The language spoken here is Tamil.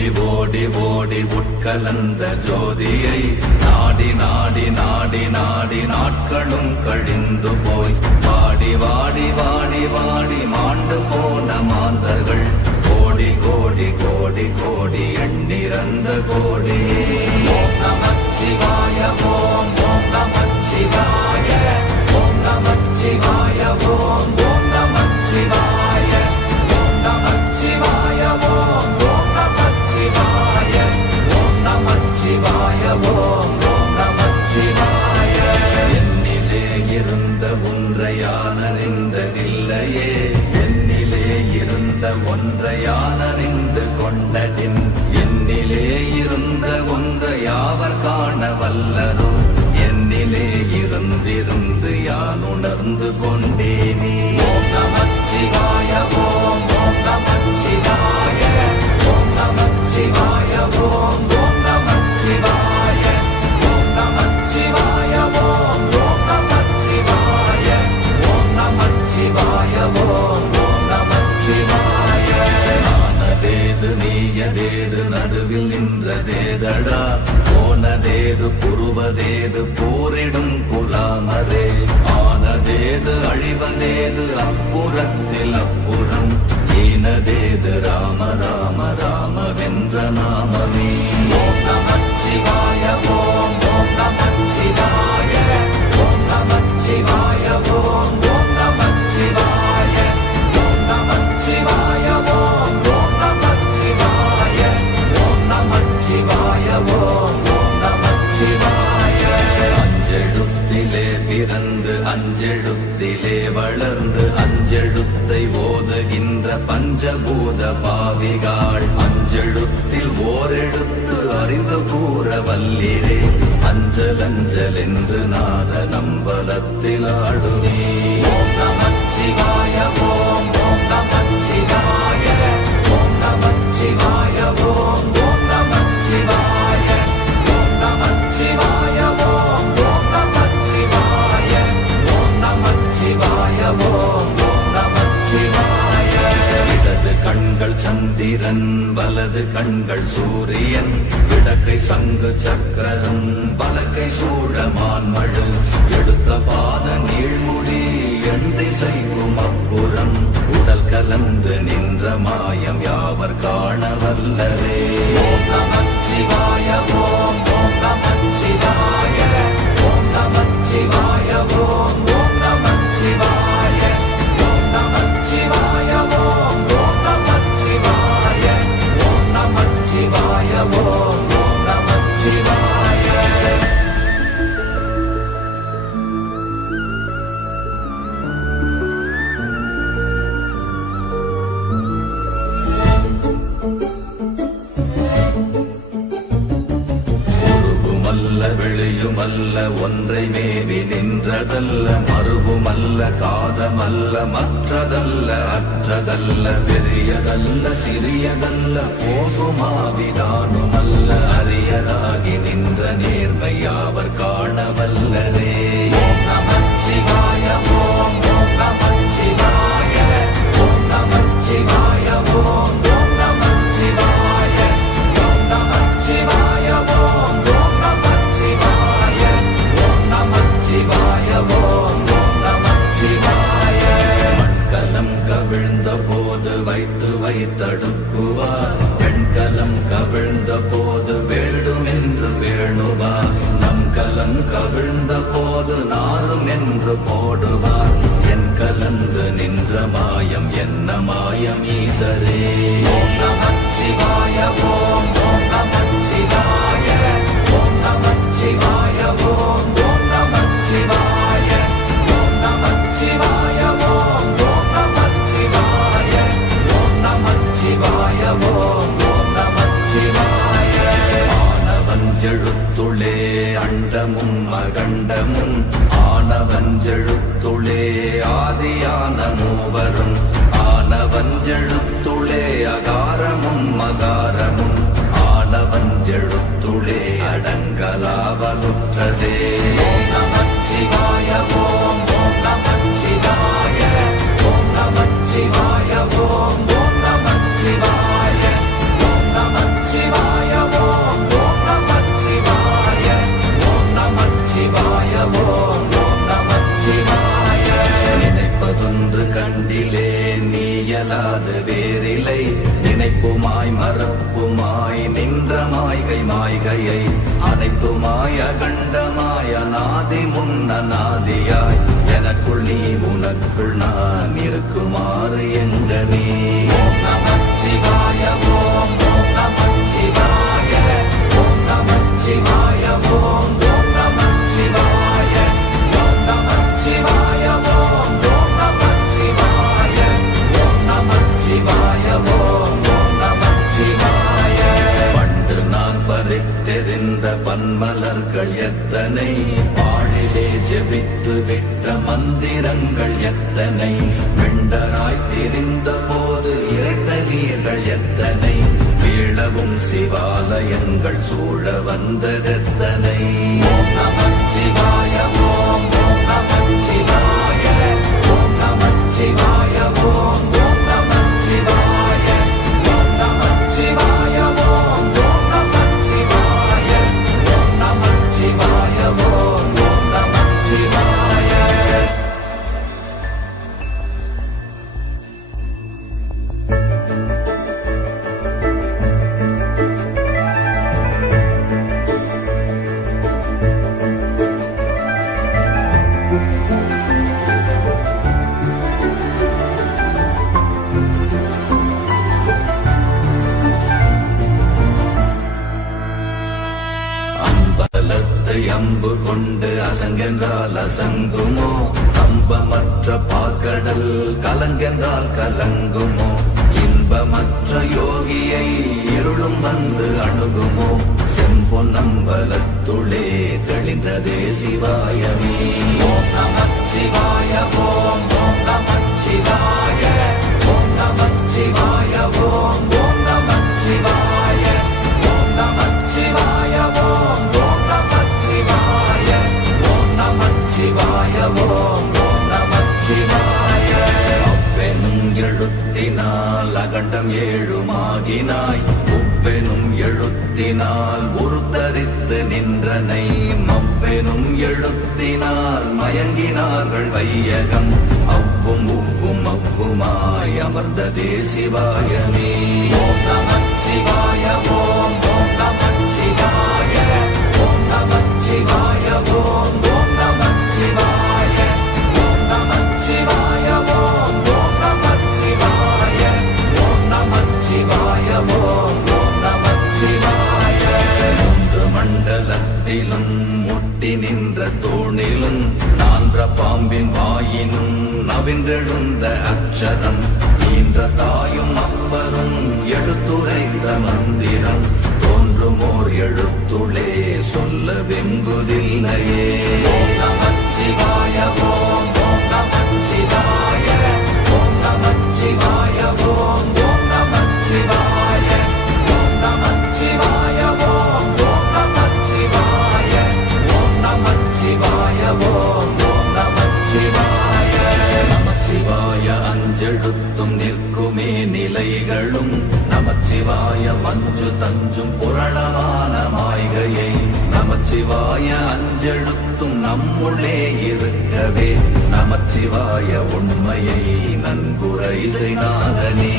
ஓடி ஓடி ஓடி உட்கலந்த ஜோதியை நாடி நாடி நாடி நாடி நாட்களும் கழிந்து போய் வாடி வாடி வாடி வாடி மாண்டு போன மாந்தர்கள் கோடி கோடி கோடி கோடி எண்ணிறந்த கோடி. ஓம் நமச்சிவாய ஓம் ஓம் நமச்சிவாய ஓம் நமச்சிவாய ஓம் ஓம் நமச்சிவாய ஓம் நமச்சிவாய ஓம் ஓம் நமச்சிவாய ஓம் நமச்சிவாய ஓம் ஓம் நமச்சிவாய. என்னிலே இருந்த ஒன்றை யான் அறிந்ததில்லையே, என்னிலே இருந்த ஒன்றை யான் அறிந்து கொண்டடின், என்னிலே இருந்த ஒன்றை யாவர் காண வல்லரோ, என்னிலே இருந்திருந்து யான் உணர்ந்து கொண்டேனே. ஓம் நமச்சிவாய ஓம் ஓம் நமச்சிவாய ஓம் நமச்சிவாய ஓம் ஓம் நமச்சிவாய ஓம் நமச்சிவாய ஓம் ஓம் நமச்சிவாய ஓம் நமச்சிவாய ஓம் ஓம் நமச்சிவாய. ஆனதேது நீயதேது நடுவில் நின்றதேதடா, போனதேது புருவதேது போரிடும் குலாமரே, ஆனதேது அழிவதேது அப்புறத்தில் அப்புறம், ஈனதேது ராம ராம ராம வென்ற நாமமே. ஓம் நமச்சிவாய ஓம் ஓம் நமச்சிவாய ஓம் நமச்சிவாய ஓம் ஓம் நமச்சிவாய ஓம் நமச்சிவாய ஓம் ஓம் நமச்சிவாய ஓம் நமச்சிவாய ஓம் ஓம் நமச்சிவாய. அஞ்செழுத்திலே பிறந்து அஞ்செழுத்திலே வளர்ந்து அஞ்செழுத்தை ஓதுகின்ற பஞ்சபூத பாவிகாள், அஞ்செழுத்தில் ஓரெழுத்து அறிந்து கூற வல்லிரே, அஞ்சல் அஞ்சல் என்று நாத நம்பலத்தில் ஆடுவே. ஓம் நமச்சிவாய ஓம் ஓம் நமச்சிவாய ஓம் நமச்சிவாய ஓம் ஓம் நமச்சிவாய ஓம் நமச்சிவாய ஓம் ஓம் நமச்சிவாய ஓம் நமச்சிவாய ஓம் ஓம் நமச்சிவாய. இடது கண்கள் சந்திரன் வலது கண்கள் சூரியன், இடக்கை சங்கு சக்கரம் வலக்கை சூழமான் மழு, எடுத்த பாத நீழ்முடி எண் திசைக்கும் அப்புறம், உடல் கலந்து நின்ற மாயம் யாவர் காண வல்லரே. ஓம் நமச்சிவாய ஓம் ஓம் நமச்சிவாய ஓம் நமச்சிவாய ஓம் ஓம் நமச்சிவாய ஓம் நமச்சிவாய ஓம் ஓம் நமச்சிவாய ஓம் நமச்சிவாய ஓம் ஓம் நமச்சிவாய. உருவுமல்ல வெளியுமல்ல ஒன்றை மேவி நின்றதல்ல, மறுவுமல்ல காதமல்ல மற்றதல்ல அற்றதல்ல, பெரியதல்ல சிறியதல்ல போகுமாவிதானுமல்ல, அரியதாகி நின்ற நேர்மை யாவர் காண வல்லரே. ஓம் நமச்சிவாய ஓம் ஓம் நமச்சிவாய ஓம் நமச்சிவாய ஓம் ஓம் நமச்சிவாய ஓம் நமச்சிவாய ஓம் ஓம் நமச்சிவாய ஓம் நமச்சிவாய ஓம் ஓம் நமச்சிவாய. மண்கலம் கவிழ்ந்த போது வைத்து வைத்தடுக்குவார், பெண்கலம் கவிழ்ந்த போது வேண்டும் என்று வேணுவார், நம் கலம் கவிழ்ந்த போது நாரும் என்று போடுவார், என் கலந்து நின்ற மாயம் என்ன மாயம் ஈசரே. ஓம் நமச்சிவாய ஓம் ஓம் நமச்சிவாய ஓம் நமச்சிவாய ஓம் ஓம் நமச்சிவாய ஓம் நமச்சிவாய ஓம் ஓம் நமச்சிவாய ஓம் நமச்சிவாய ஓம் ஓம் நமச்சிவாய. ஆனவஞ்செழுத்துளே அண்டமும் அகண்டமும், ஆனவஞ்செழுத்துளே ஆதியான மூவரும், ஆனவஞ்செழுத்துளே அகா அல்லாது வேறில்லை. நினைப்புமாய் மறப்புமாய் நின்ற மாய்கை மாய்கையை அனைத்துமாய் அகண்டமாய் அநாதி முன்னநாதியாய் எனக்குள் நீ உனக்குள் நான் இருக்குமாறு எங்கனே. ஓம் நமச்சிவாய ஓம் ஓம் நமச்சிவாய ஓம் நமச்சிவாய ஓம் ஓம் நமச்சிவாய ஓம் நமச்சிவாய ஓம் ஓம் நமச்சிவாய ஓம் நமச்சிவாய ஓம் ஓம் நமச்சிவாய. பண்டு நான் பறித்தெறிந்த பன்மலர்கள் எத்தனை, பாழிலே ஜெபித்து விட்ட மந்திரங்கள் எத்தனை, வெண்டராய் திரிந்த போது இறைத்த நீர்கள் எத்தனை, வீழவும் சிவாலயங்கள் சூழ வந்ததெத்தனை. ஓம் நமச்சிவாய ஓம் ஓம் நமச்சிவாய ஓம் நமச்சிவாய ஓம் ஓம் நமச்சிவாய ஓம் நமச்சிவாய ஓம் ஓம் நமச்சிவாய ஓம் நமச்சிவாய ஓம் ஓம் நமச்சிவாய. அம்பலத்தை அம்பு கொண்டு அசங்கென்றால் அசங்குமோ, கம்பமற்ற பாக்கடல் கலங்கென்றால் கலங்குமோ, இன்பமற்ற யோகியை இருளும் வந்து அணுகுமோ, செம்பொன்னம்பலத்துளே தெளிந்ததே சிவாயமே. ஓம் நமச்சிவாய ஓம் ஓம் நமச்சிவாய ஓம் நமச்சிவாய ஓம் ஓம் நமச்சிவாய ஓம் நமச்சிவாய ஓம் ஓம் நமச்சிவாய ஓம் நமச்சிவாய ஓம் ஓம் நமச்சிவாய. அப்பெனும் எழுத்தினால் அகண்டம் ஏழுமாகினாய், உப்பெனும் எழுத்தினால் உருத்தரித்து நின்றனை, மப்பெனும் எழுத்தினால் மயங்கினார்கள் வையகம், அவ்வும் உவ்வும் அவ்வுமாய் அமர்ந்ததே சிவாயமே. ஓம் நமச்சிவாய ஓம் ஓம் நமச்சிவாய ஓம் நமச்சிவாய ஓம் ஓம் நமச்சிவாய ஓம் நமச்சிவாய ஓம் ஓம் நமச்சிவாய ஓம் நமச்சிவாய ஓம் ஓம் நமச்சிவாய. மூன்று மண்டலத்திலும் முட்டி நின்ற தூணிலும் நான்ற பாம்பின் வாயினும் நவின்றெழுந்த அக்ஷரம், ஈன்ற தாயும் அப்பரும் எடுத்துரைத்த மந்திரம், தோன்றுமோர் எழுத்துளே சொல்ல வெங்குதில்லையே. ஓம் நமச்சிவாய ஓம் ஓம் நமச்சிவாய ஓம் நமச்சிவாய ஓம் ஓம் நமச்சிவாய ஓம் நமச்சிவாய ஓம் ஓம் நமச்சிவாய ஓம் நமச்சிவாய ஓம் ஓம் நமச்சிவாய. நமச்சிவாய அஞ்செழுத்தும் நிற்குமே நிலைகளும், நமச்சிவாய மஞ்சு தஞ்சும் புரணமான மாய்கையை, நமச்சிவாய அஞ்செழுத்தும் நம்முள்ளே இருக்கவே, நமச்சிவாய உண்மையை நன்குரை செய்நாதனே.